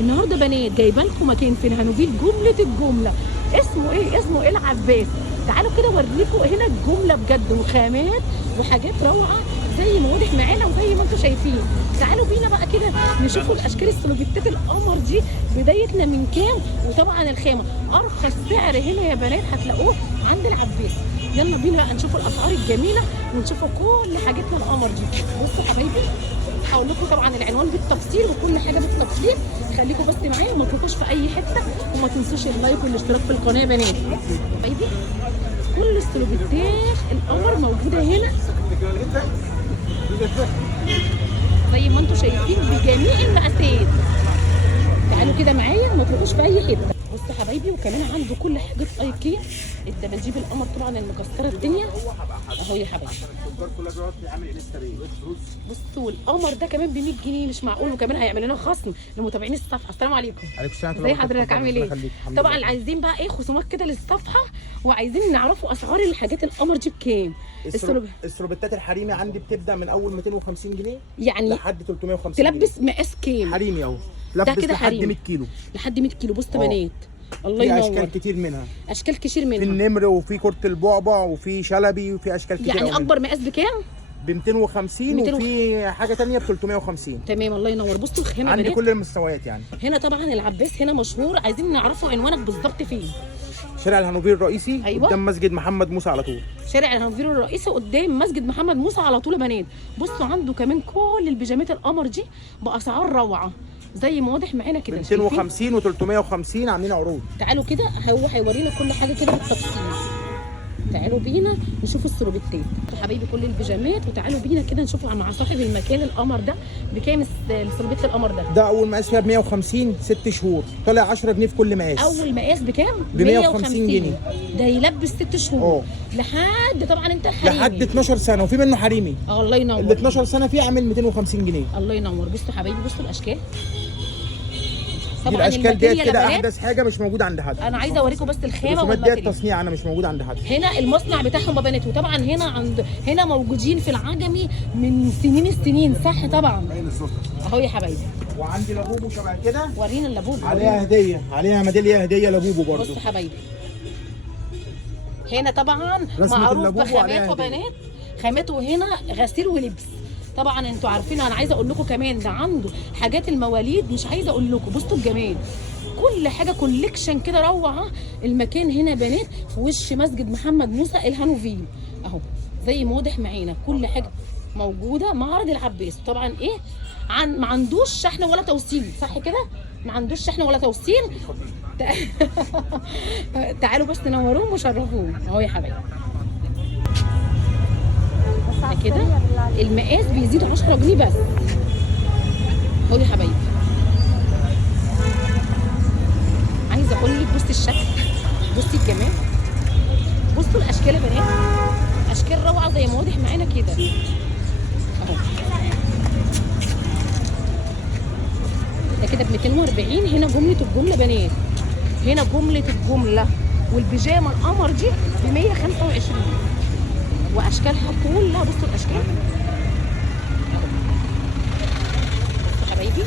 النهارده بنات جايبه لكم مكان في الهانوفيل جمله الجمله. اسمه ايه؟ اسمه ايه العباس. تعالوا كده اوريكم هنا الجمله بجد، وخامات وحاجات روعه زي ما واضح معانا وزي ما انتم شايفين. تعالوا بينا بقى كده نشوفوا الاشكال السلوفيتات القمر دي بدايتنا من كام، وطبعا الخامه. ارخص سعر هنا يا بنات هتلاقوه عند العباس. يلا بينا بقى نشوفوا الاسعار الجميله ونشوفوا كل حاجتنا القمر دي. بصوا حبايبي، هقول لكم طبعا العنوان بالتفصيل وكل حاجه بالتفصيل. خليكم بس معايا وما تروحوش في اي حته، وما تنسوش اللايك والاشتراك في القناه يا بنات. حبايبي كل السلوفيتات القمر موجوده هنا زي ما انتم شايفين بجميع المقاسات. تعالوا كده معايا وما تروحوش في اي حته. بصوا حبايبي، وكمان عنده كل حاجه ايكيا. الدباديب القمر طبعا المكسره الدنيا اهو يا حبايبي. بصوا القمر ده كمان ب 100 جنيه، مش معقول. وكمان هيعمل لنا خصم لمتابعين الصفحه. السلام عليكم. عليكم السلام. ازي حضرتك؟ عامل ايه؟ طبعا عايزين بقى ايه خصومات كده للصفحه، وعايزين نعرفوا اسعار الحاجات القمر دي بكام. السروبتات الحريمي عندي بتبدا من اول 250 جنيه يعني لحد 350 جنيه. تلبس مقاس كام؟ حريمي اهو. ده لبس كده لحد حريمي 100 كيلو. لحد 100 كيلو. بصوا بنات الله في ينور. اشكال كتير منها. اشكال كتير منها. في النمر وفي كرة البعبع وفي شلبي وفي اشكال كتير. يعني اكبر مقاس بكام؟ ب 250 وفي حاجه ثانيه ب 350. تمام الله ينور. بصوا الخامه عندي بنات كل المستويات يعني. هنا طبعا العباس هنا مشهور. عايزين نعرفوا عنوانك بالظبط فين. شارع الهانوفيل الرئيسي. أيوة. قدام مسجد محمد موسى على طول. شارع الهانوفيل الرئيسي قدام مسجد محمد موسى على طول يا بنات. بصوا عنده كمان كل البيجامات القمر دي باسعار روعه زي ما واضح معانا كده. 250 و350 عاملين عروض. تعالوا كده هو هيورينا كل حاجه كده بالتفصيل. تعالوا بينا نشوف السروبيتات حبايبي، كل البيجامات. وتعالوا بينا كده نشوف مع صاحب المكان القمر ده بكام السروبيت القمر ده. ده اول مقاس فيها ب 150 6 شهور، طالع 10 جنيه في كل مقاس. اول مقاس بكام؟ ب 150 جنيه. ده يلبس 6 شهور لحد طبعا انت حريمي لحد 12 سنه، وفي منه حريمي. الله ينور. ال 12 سنه فيه عامل 250 جنيه. الله ينور. بصوا حبايبي، بصوا الاشكال. طبعا الاشكال ديت كده احدث حاجه مش موجوده عند حد. انا عايزه اوريكم بس الخامه والماتيريال ديت تصنيع انا مش موجود عند حد. هنا المصنع بتاعهم يا بنات. وطبعا هنا موجودين في العجمي من سنين السنين، صح طبعا اهو يا حبايبي. وعندي لابوبو شبه كده. ورينا اللابوبو. عليها هديه، عليها ميداليه هديه لابوبو برضه. بصوا حبايبي، هنا طبعا معروف بخامات وبنات. خاماته هنا غسيل ولبس. طبعا انتوا عارفين. انا عايزه اقول لكم كمان ده عنده حاجات المواليد، مش عايزه اقول لكم. بصوا الجمال، كل حاجه كوليكشن كده روعه. المكان هنا بنات في وش مسجد محمد موسى الهانوفيل اهو زي ما واضح معانا. كل حاجه موجوده. معرض العباس طبعا ايه ما عندوش شحن ولا توصيل، صح كده؟ ما عندوش شحن ولا توصيل. تعالوا بس تنوروهم وشرفوهم اهو يا حبايبي. كده المقاس بيزيد 10 جنيه بس اهو يا حبايبي. عايزه اقول لك بصي الشكل، بصي الجمال، بصوا الاشكال يا بنات. اشكال روعه زي ما واضح معانا كده اهو. ده كده ب 240. هنا جمله الجمله بنات، هنا جمله الجمله. والبيجامه القمر دي ب 125 واشكالها كلها. بصوا الاشكال بصوا حبايبي.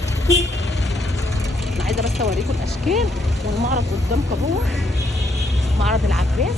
انا عايزه بس اوريكم الاشكال. والمعرض قدامكم اهو، معرض العباس.